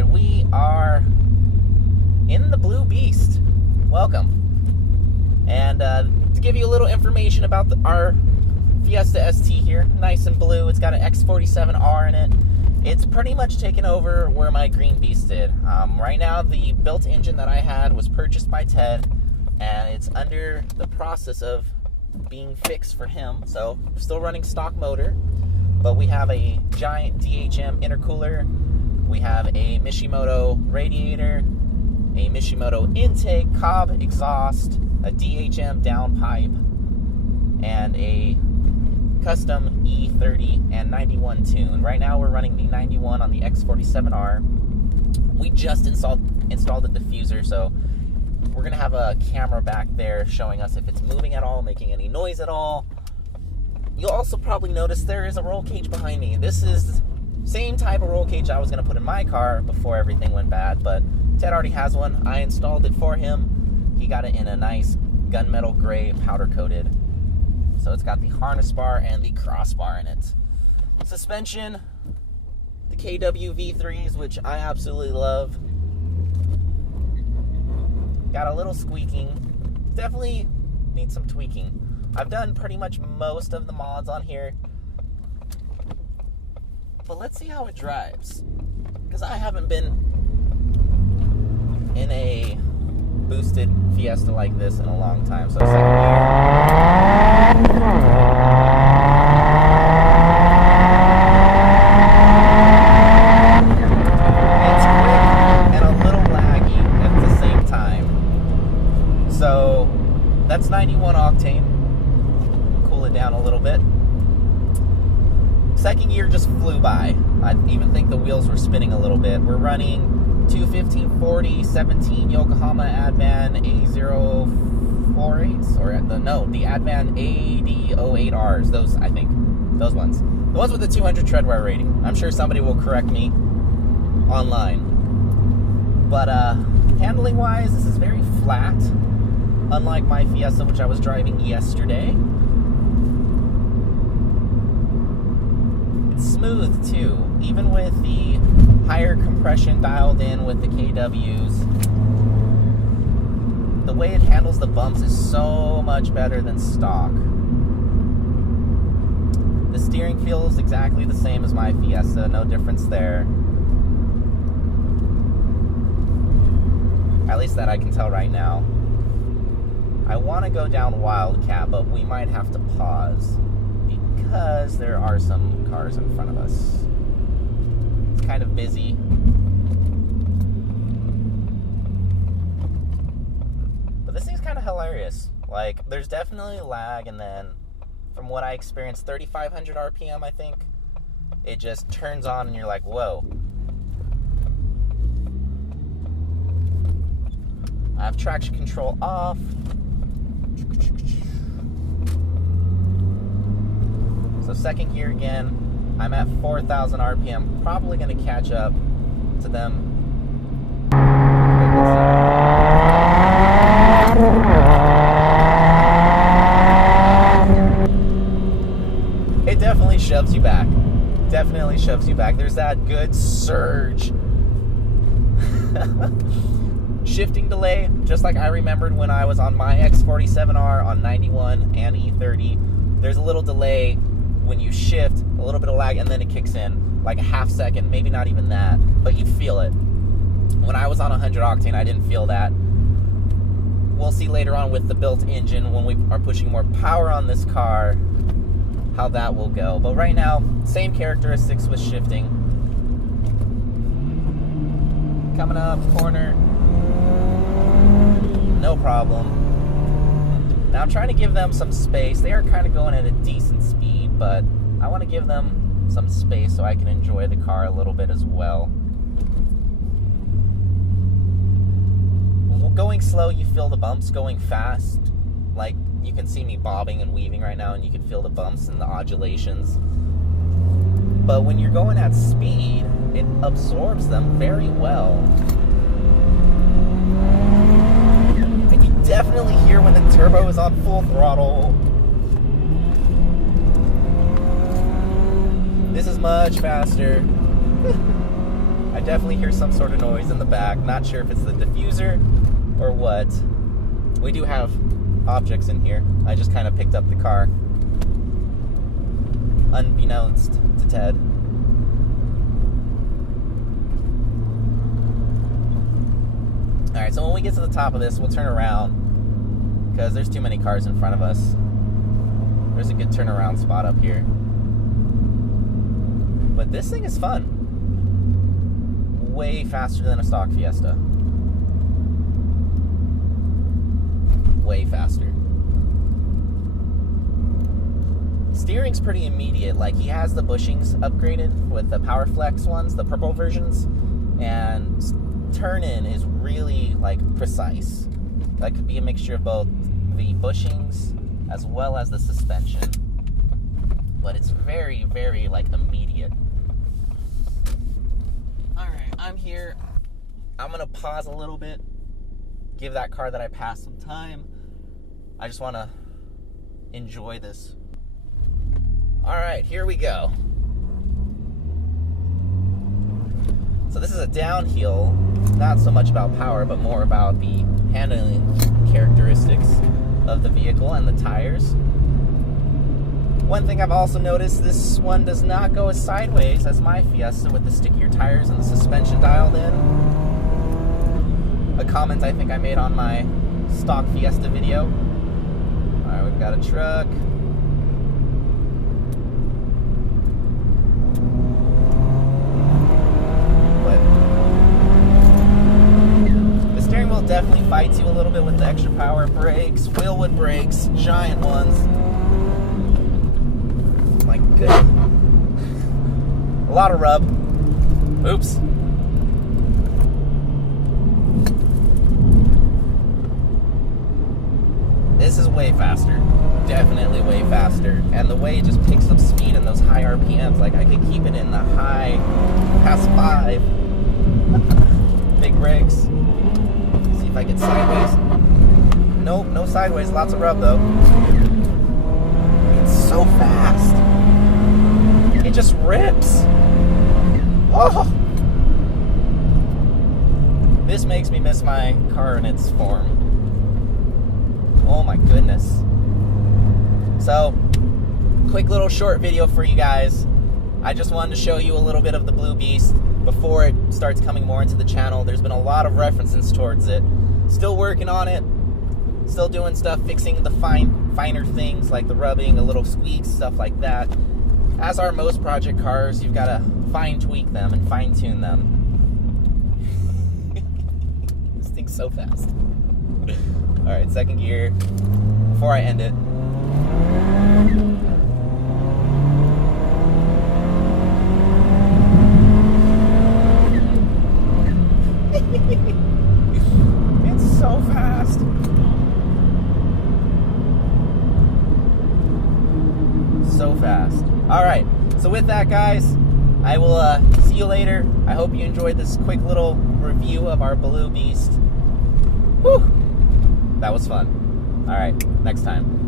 Alright, we are in the Blue Beast. Welcome. And to give you a little information about our Fiesta ST here, nice and blue. It's got an X47R in it. It's pretty much taken over where my Green Beast did. Right now, the built engine that I had was purchased by Ted, and it's under the process of being fixed for him. So, still running stock motor, but we have a giant DHM intercooler. We have a Mishimoto radiator, a Mishimoto intake, Cobb exhaust, a DHM downpipe, and a custom E30 and 91 tune. Right now we're running the 91 on the X47R. We just installed a diffuser, so we're going to have a camera back there showing us if it's moving at all, making any noise at all. You'll also probably notice there is a roll cage behind me. This is same type of roll cage I was going to put in my car before everything went bad, but Ted already has one. I installed it for him. He got it in a nice gunmetal gray powder coated. So it's got the harness bar and the crossbar in it. Suspension, the KW V3s, which I absolutely love. Got a little squeaking. Definitely needs some tweaking. I've done pretty much most of the mods on here. But let's see how it drives. Because I haven't been in a boosted Fiesta like this in a long time. So second gear. It's quick and a little laggy at the same time. So that's 91 octane. Cool it down a little bit. Second year just flew by. I even think the wheels were spinning a little bit. We're running 215/40 17 Yokohama Advan A048s, or the Advan AD08Rs. Those, I think, those ones. The ones with the 200 tread wear rating. I'm sure somebody will correct me online. But handling wise, this is very flat, unlike my Fiesta, which I was driving yesterday. Smooth too, even with the higher compression dialed in with the KWs. The way it handles the bumps is so much better than stock. The steering feels exactly the same as my Fiesta, no difference there. At least that I can tell right now. I want to go down Wildcat, but we might have to pause, because there are some cars in front of us. It's kind of busy. But this thing's kind of hilarious. Like, there's definitely lag, and then from what I experienced, 3,500 RPM, I think, it just turns on and you're like, whoa. I have traction control off. So second gear again, I'm at 4,000 RPM, probably going to catch up to them. It definitely shoves you back. Definitely shoves you back. There's that good surge. Shifting delay, just like I remembered when I was on my X47R on 91 and E30. There's a little delay when you shift, a little bit of lag, and then it kicks in, like a half second, maybe not even that, but you feel it. When I was on 100 octane, I didn't feel that. We'll see later on with the built engine, when we are pushing more power on this car, how that will go. But right now, same characteristics with shifting. Coming up, corner, no problem. Now I'm trying to give them some space. They are kind of going at a decent speed, but I want to give them some space so I can enjoy the car a little bit as well. Going slow, you feel the bumps. Going fast, like you can see me bobbing and weaving right now, and you can feel the bumps and the undulations. But when you're going at speed, it absorbs them very well. And you definitely hear when the turbo is on full throttle. This is much faster. I definitely hear some sort of noise in the back. Not sure if it's the diffuser or what. We do have objects in here. I just kind of picked up the car, unbeknownst to Ted. Alright, so when we get to the top of this, we'll turn around, because there's too many cars in front of us. There's a good turnaround spot up here. But this thing is fun. Way faster than a stock Fiesta. Way faster. Steering's pretty immediate. Like, he has the bushings upgraded with the Powerflex ones, the purple versions, and turn-in is really, like, precise. That could be a mixture of both the bushings as well as the suspension. But it's very, very, like, immediate. Alright, I'm here. I'm going to pause a little bit. Give that car that I passed some time. I just want to enjoy this. Alright, here we go. So this is a downhill, not so much about power, but more about the handling characteristics of the vehicle and the tires. One thing I've also noticed, this one does not go as sideways as my Fiesta with the stickier tires and the suspension dialed in. A comment I think I made on my stock Fiesta video. Alright, we've got a truck. Definitely fights you a little bit with the extra power. Brakes, Wilwood brakes, giant ones. My goodness. A lot of rub. Oops. This is way faster. Definitely way faster. And the way it just picks up speed in those high RPMs, like I could keep it in the high, past 5. Big brakes. If I get sideways. Nope, no sideways. Lots of rub though. It's so fast. It just rips. Oh! This makes me miss my car in its form. Oh my goodness. So, quick little short video for you guys. I just wanted to show you a little bit of the Blue Beast before it starts coming more into the channel. There's been a lot of references towards it. Still working on it. Still doing stuff, fixing the finer things like the rubbing, the little squeaks, stuff like that. As are most project cars, you've got to fine tweak them and fine tune them. This thing's so fast. Alright, second gear. Before I end it. It's so fast. So fast. Alright, so with that, guys, I will see you later. I hope you enjoyed this quick little review of our Blue Beast. Whew! That was fun. Alright, next time.